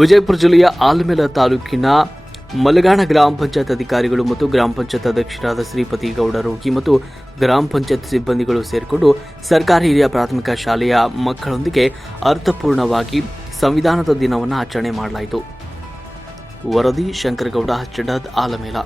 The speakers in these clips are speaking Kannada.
ವಿಜಯಪುರ ಜಿಲ್ಲೆಯ ಆಲಮೇಲ ತಾಲೂಕಿನ ಮಲಗಾಣ ಗ್ರಾಮ ಪಂಚಾಯತ್ ಅಧಿಕಾರಿಗಳು ಮತ್ತು ಗ್ರಾಮ ಪಂಚಾಯತ್ ಅಧ್ಯಕ್ಷರಾದ ಶ್ರೀಪತಿ ಗೌಡ ರೋಗಿ ಮತ್ತು ಗ್ರಾಮ ಪಂಚಾಯತ್ ಸಿಬ್ಬಂದಿಗಳು ಸೇರಿಕೊಂಡು ಸರ್ಕಾರಿ ಹಿರಿಯ ಪ್ರಾಥಮಿಕ ಶಾಲೆಯ ಮಕ್ಕಳೊಂದಿಗೆ ಅರ್ಥಪೂರ್ಣವಾಗಿ ಸಂವಿಧಾನದ ದಿನವನ್ನು ಆಚರಣೆ ಮಾಡಲಾಯಿತು. ವರದಿ ಶಂಕರಗೌಡ, ಹಚ್ಚಡದ್, ಆಲಮೇಲ.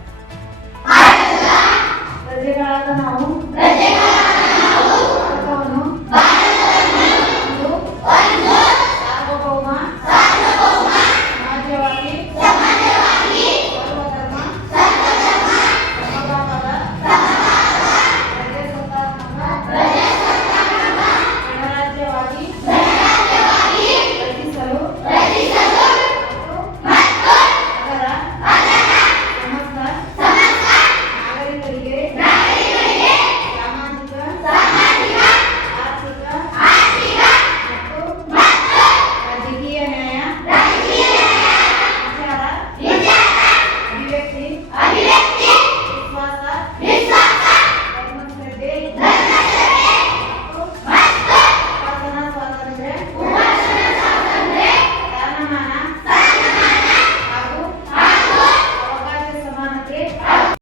Thank you.